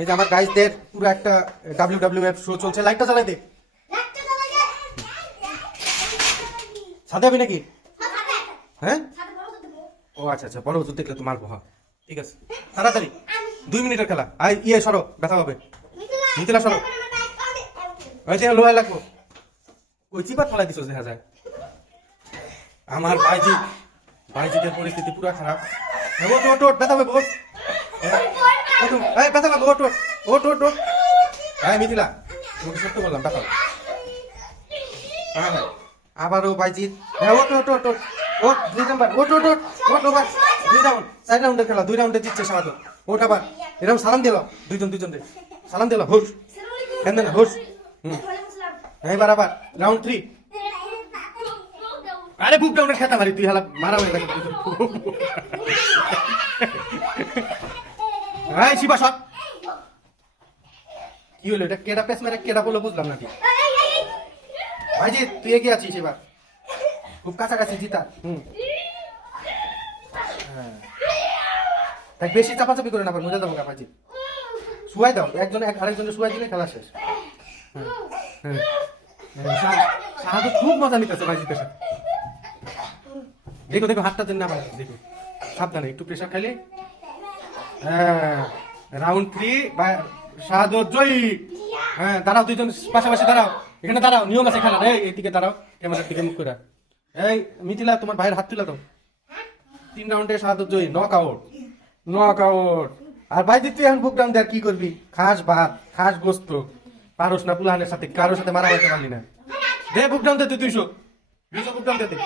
এই যে আমার গাইজদের পুরো একটা WWF শো চলছে। লাইটটা চালাই দে। সাথে হবে নাকি? হ্যাঁ, ও আচ্ছা আচ্ছা, বড় হুজুর দেখলে তো মারবো। হ্যাঁ ঠিক আছে, তাড়াতাড়ি 2 মিনিটের খেলা। আই ইয়ে সরো, ব্যথা হবে। মিথিলা সরো, ওই যে লোহায় লাগবো। ওই চিপাত ফলাই দিছ দেখা যায়। আমার ভাইজিদের পরিস্থিতি পুরো খারাপ। ওট ওট ওট, ব্যথা হবে ওট। এই ব্যথা হবে ওট ওট ওট ওট ওট। হ্যাঁ মিথিলা, তোমাকে সত্য বললাম, ব্যথা হবে। হ্যাঁ আবারও বাইজিৎ। হ্যাঁ ওট ওট ওট ওট ওট, 2 নাম্বার ওট ওট ওট ওট। ওভার 2 রাউন্ড, 4 রাউন্ডের খেলা, 2 রাউন্ডে জিতছে সামাদ। ওট আবার এরকম সালাম দিল, দুইজন সালাম দিল। হুশ কেন না হুশ। এবার আবার রাউন্ড 3। আরে বুক ডাউনের খেতা মারি তুই, হালা মারা হয়ে গেছে। এই শিবা শট। কি হলো এটা? কেডা পেস মেরে কেডা বলে বুঝলাম না ঠিক। ভাইজি তুই এগিয়ে আছিস এবার, খুব কাছাকাছি জিতা। তাই বেশি চাপাচাপি করে না, মজা দেবো না। ভাইজি শুয়াই দাও, আরেকজনের শুয়াই দিলে খেলা শেষ। শাহাদু খুব মজা নিতেছে ভাইজিদের সাথে। দেখো দেখো হাতটা দেন না, দেখো সাবধানে, একটু প্রেশার খাইলে। হ্যাঁ রাউন্ড 3 শাহাদু জয়ী। হ্যাঁ দাঁড়াও, দুইজন পাশাপাশি দাঁড়াও, এখানে দাঁড়াও, নিয়ম আছে খেলার। এইদিকে দাঁড়াও, ক্যামেরার দিকে মুখ করে। এই মিথিলা, তোমার ভাইয়ের হাত তুলে দাও। 3 রাউন্ডে শাহাদু জয়ী, নক আউট। আর ভাই তুই এখন বুক ডাউন দেয় কি করবি? খাস ভাত, খাস গোস্ত, পারস না পুলাহানের সাথে, কারোর সাথে মারা হইতে পারলি না। দে বুক ডাউন দে তুই 200 বুক ডাউন দে।